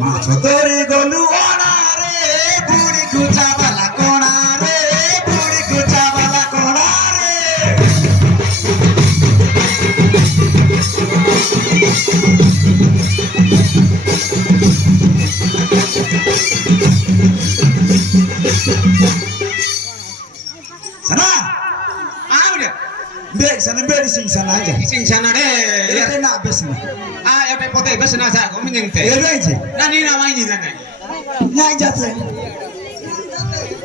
Machotori golu ona re, buri kucha bala kona re, buri kucha bala kona re. Sana, udah. Bek sana bek sing sana aja. Sing sana deh. Itu nak bes nih. Ya pote bes na sa ko mingte. Ya aja. Nani na mai ni sana. Nak jatuh.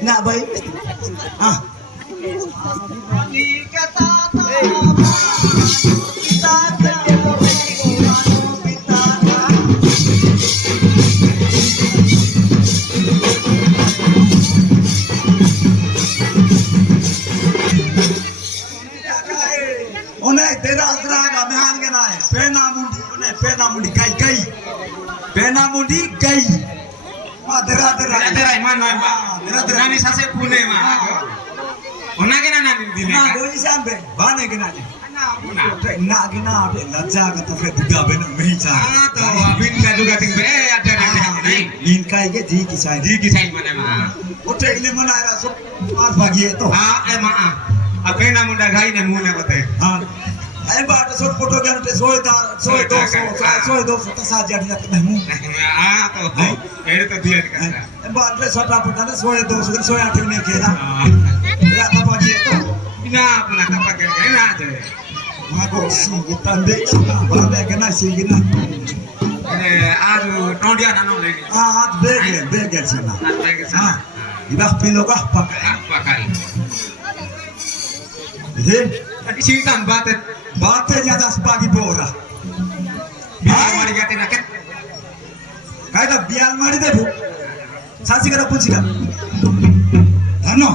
Nak baik. Ah. Penamundi gai, ma dera Dera iman ma. Nani sa se pune ma. Ona kena nani dile Nah, ka. gue sampai bane kena ni. Ana puna. Nak kena apa? Laja kata fe budak benar meja. Ah to abin ka juga ting be ada nai. Min kai ke di kisah Di kisah mana ma. Ote ini mana ada so maaf bagi itu. Ah maaf. Apa yang namun dah gai namun apa teh. हाँ ऐ बात सोच photo क्या नटे सोए था सोए दो सौ तसा जाड़ी जाते मैं हूँ Ah to. Ini to dia ka. ऐ बात रे सोटा पटा ने सोए दो सौ सोए आठ ने खेला या apa gitu Ina puna apa kan ina aja. aku sih kita dek sama balik kena sih kena Aduh, dia nano lagi. ah begel sana Apa ke sana? ibah pilo kah pakai Apa kali? he Tadi sih batet. batenya das pagi bora Bisa mari kate naket. kayak bial mari deh bu sasi kata puji kan dano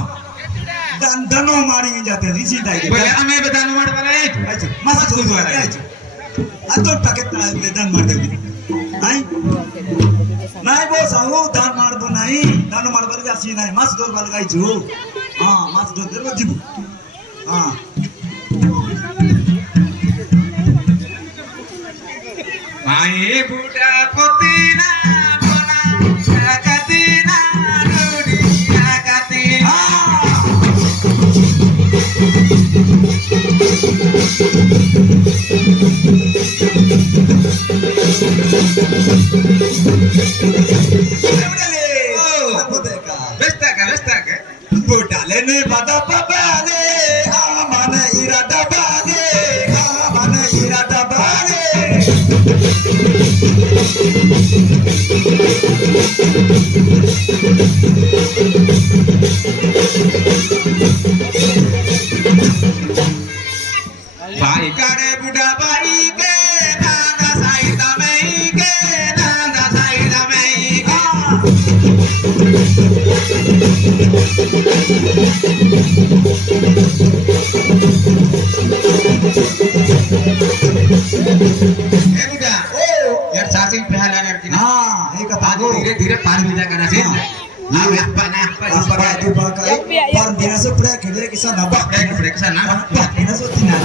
dan dano mari jate risi dai Boleh ame betan mar balai. ayo masuk dulu aja atau paket dan mar deh ai nai bos aku dan mar do nai dano mar balik asi nai mas dor balik aja mas dor deh jibu Mai buda potina bona katina dunia katina. Besta ka. Budale ne pada papale amane irada bane Baik kare buda baik ke nanda saita mei ke nanda saita mei ke. Buda. Biar cacing pehalan artinya. ini kata aku धीरे पानी मिला करना sih. Apa apa itu pakai pandina sepre kede kisah nabak Break sana. pandina so tina